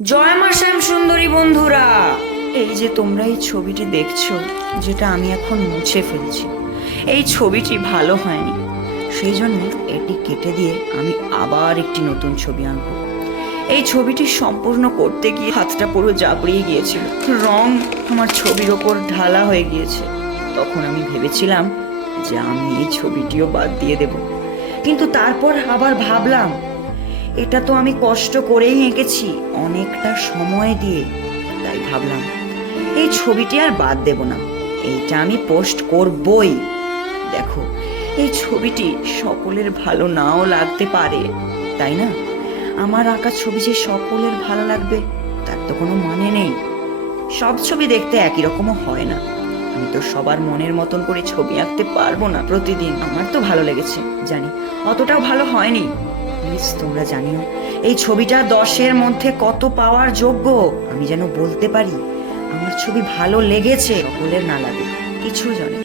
জয় মা শ্যাম সুন্দরী বন্ধুরা, এই যে তোমরা এই ছবিটি দেখছো, যেটা আমি এখন মুছে ফেলছি, এই ছবিটি ভালো হয়নি, সেই জন্য এটি কেটে দিয়ে আমি আবার একটি নতুন ছবি আঁকবো। এই ছবিটি সম্পূর্ণ করতে গিয়ে হাতটা পুরো জাবড়িয়ে গিয়েছিল, রং আমার ছবির ওপর ঢালা হয়ে গিয়েছে। তখন আমি ভেবেছিলাম যে আমি এই ছবিটিও বাদ দিয়ে দেব, কিন্তু তারপর আবার ভাবলাম এটা তো আমি কষ্ট করেই এঁকেছি, অনেকটা সময় দিয়ে, তাই ভাবলাম এই ছবিটি আর বাদ দেব না, এইটা আমি পোস্ট করবই। দেখো, এই ছবিটি সকলের ভালো নাও লাগতে পারে, তাই না? আমার আঁকা ছবি যে সকলের ভালো লাগবে তার তো কোনো মানে নেই। সব ছবি দেখতে একই রকমও হয় না, আমি তো সবার মনের মতন করে ছবি আঁকতে পারবো না প্রতিদিন। আমার তো ভালো লেগেছে, জানি অতটাও ভালো হয়নি। প্লিজ তোমরা জানিও এই ছবিটা 10-এর মধ্যে কত পাওয়ার যোগ্য, আমি যেন বলতে পারি আমার ছবি ভালো লেগেছে, সকলের না লাগে কিছু জনের।